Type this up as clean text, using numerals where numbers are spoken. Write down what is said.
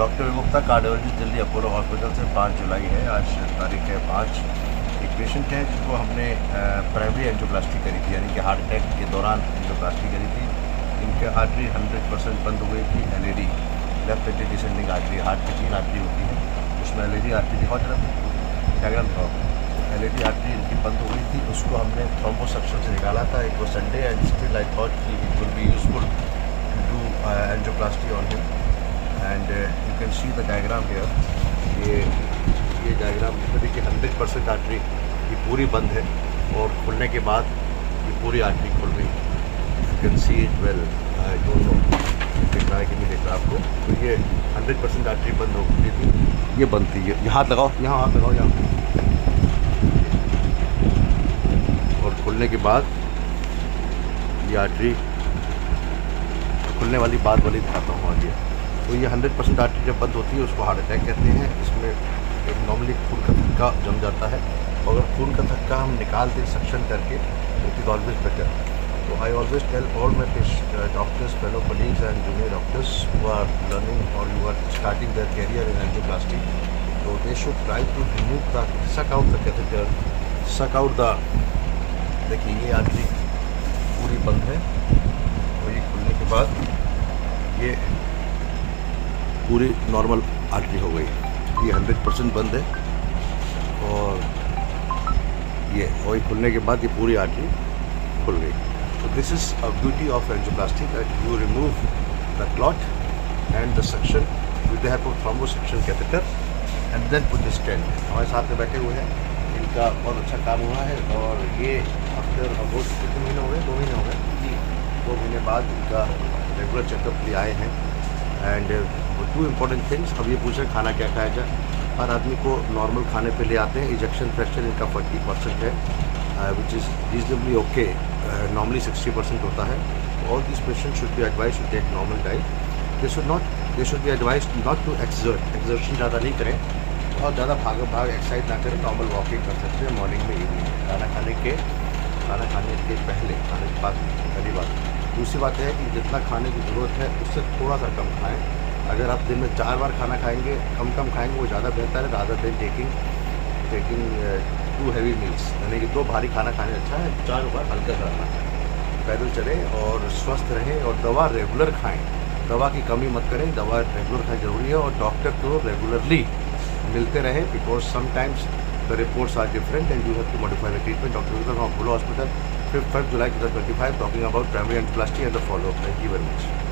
Doctor Gupta, cardiologist, Delhi Apollo hospital से 5 जुलाई है। आज तारीख है 5। एक पेशेंट है जिसको हमने प्राइमरी एंजियोप्लास्टी करी थी, यानी कि हार्ट अटैक के दौरान एंजियोप्लास्टी करी थी। इनके आर्टरी 100% बंद हो गई थी। LED left anti descending artery, heart की 3 आर्टरी होती है, उसमें एलईडी आर्टरी दिखाओ जरा, डायग्राम दिखाओ। एलईडी आर्टरी इनकी बंद हो गई थी, उसको हमने थ्रोम्बोसक्शन से निकाला था। It was Sunday and still I thought कि it will be useful to do angioplasty on him. And you can see the diagram here. ये डायग्राम इसमें देखिए 100% आर्टरी ये पूरी बंद है और खुलने के बाद ये पूरी आर्टरी खुल गई। You can see it well. I don't know दिख रहा है कि नहीं दिख रहा आपको। तो ये 100% आर्टरी बंद हो गई थी, ये बंद थी। ये हाथ लगाओ, यहाँ हाथ लगाओ, यहाँ। और खुलने के बाद ये आर्टरी खुलने वाली बाद वाली दिखाता हूँ आगे। तो ये 100% आर्टरी जब बंद होती है उसको हार्ट अटैक कहते हैं। इसमें नॉर्मली खून का थक्का जम जाता है, और अगर खून का थक्का हम निकाल दें सक्शन करके, इट इज़ ऑलवेज बेटर। तो I always tell all my doctors, fellow colleagues and junior doctors who are learning और you are starting their career in angioplasty, तो they should try to remove the suck out the catheter, suck out the. देखिए ये artery पूरी बंद है और ये खुलने के बाद ये पूरी नॉर्मल आर्टरी हो गई। ये 100% बंद है और ये खुलने के बाद ये पूरी आर्टरी खुल गई। तो this is a beauty of angioplasty, that you remove the clot and the suction with the help of thrombosuction catheter and then put the stent. हमारे साथ में बैठे हुए हैं, इनका बहुत अच्छा काम हुआ है। और ये आफ्टर अबाउट कितने महीने हो गए? 2 महीने हो गए। 2 महीने बाद इनका रेगुलर चेकअप लिए आए हैं। And 2 important things. अब ये पूछ रहे खाना क्या खाया जाए। हर आदमी को नॉर्मल खाने पे ले आते हैं। इजेक्शन फ्रैक्चर इनका 40% है, which is reasonably okay. Normally 60% होता है। All this patient should be advise to take normal diet. They should be advise not to exertion ज़्यादा नहीं करें, बहुत ज़्यादा भाग एक्सरसाइज ना करें। नॉर्मल वॉकिंग कर सकते हैं मॉर्निंग में, इवनिंग में। खाना खाने के पहले, खाने के बाद पहली बात। दूसरी बात है कि जितना खाने की ज़रूरत है उससे थोड़ा सा कम खाएं। अगर आप दिन में 4 बार खाना खाएंगे, कम खाएंगे, वो ज़्यादा बेहतर है rather than taking 2 heavy meals. यानी कि 2 भारी खाना खाने अच्छा है, 4 बार हल्का खाना खाएं। पैदल चलें और स्वस्थ रहें, और दवा रेगुलर खाएं। दवा की कमी मत करें, दवा रेगुलर खाएं ज़रूरी है। और डॉक्टर को रेगुलरली मिलते रहें, because sometimes the reports are different and you have to modify the treatment. Doctor from Apollo hospital, 5 July 2025, talking about primary angioplasty and the follow-up. Thank you very much.